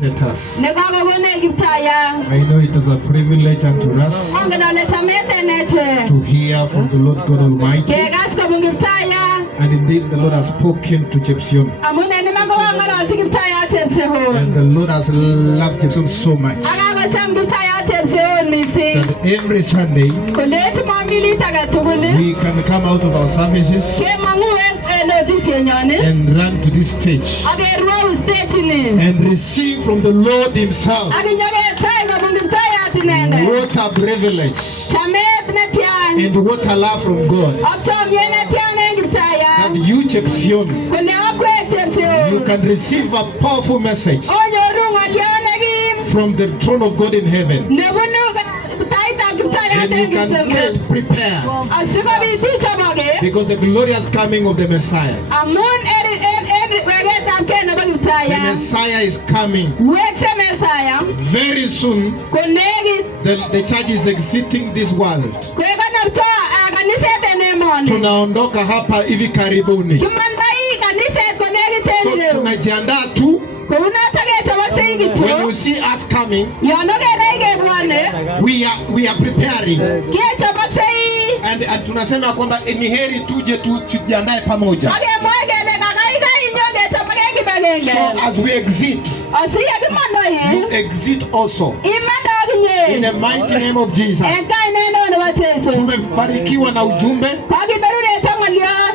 Us. I know it is a privilege unto us to hear from the Lord God Almighty. And indeed the Lord has spoken to Chepsion. And the Lord has loved Chepsion so much that every Sunday we can come out of our services and run to this stage and receive from the Lord Himself. What a privilege and what a love from God that you, Chepsion, you can receive a powerful message from the throne of God in heaven, and you can get prepared because the glorious coming of the Messiah. The Messiah is coming very soon. The church is exiting this world. Tunaondoka hapa hivi karibuni. So tunajiandaa tu. When you see us coming, we are preparing. And tunasema kwamba ni heri tuje tujiandae pamoja. So as we exit, you exit also in the mighty name of Jesus. Tumebarikiwa na ujumbe,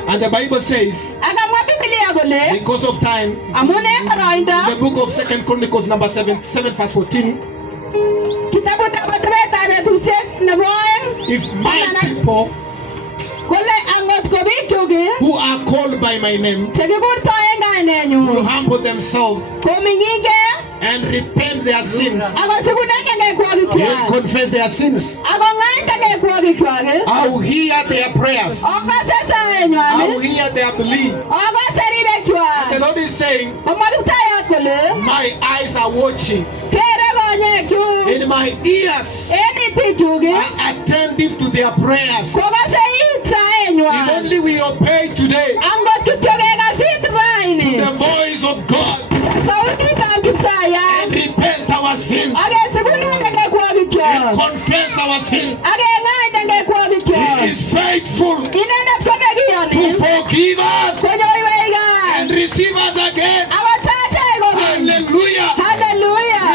and the Bible says, because of time, in the book of 2 Chronicles number 7 verse 14, if my people who are called by my name will humble themselves and repent their sins and confess their sins, I will hear their prayers, I will hear their belief. The Lord is saying, my eyes are watching and my ears are attentive to their prayers. If only we obey today to the voice of God and repent our sins and confess our sins, He is faithful to forgive us and receive us again. Hallelujah. We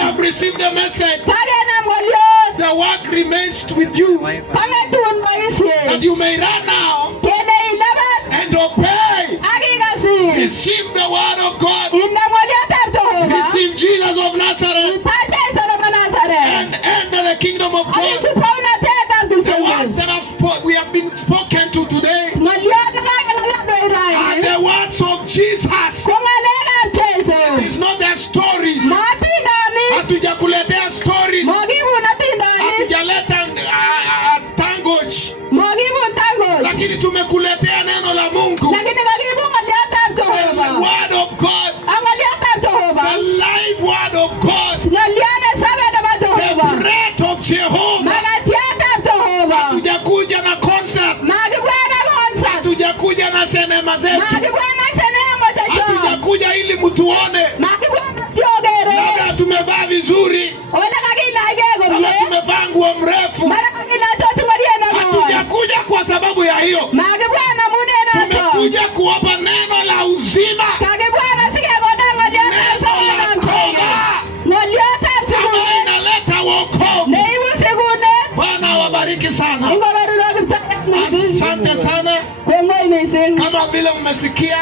have received the message. The work remains with you, that you may run now and obey. Receive the word of God. Receive Jesus of Nazareth and enter the kingdom of God. The words that we have been spoken to today are the words of Jesus. It is not their stories. Hatujakuletea stories. Hatujaleta tangoch. Lakini tumekuletea neno la Mungu. The word of God. The live word of God. The breath of Jehovah. Hatujakuja na concept. Hatujakuja na sinema zetu. Hatujakuja ili mtuone. Labda tumevaa vizuri, labda tumevaa nguo mrefu. Hatujakuja kwa sababu ya hiyo. Tumekuja kuwapa neno la uzima, neno la toba ambayo inaleta wokovu. Bwana wabariki sana. Asante sana. Kama vile mmesikia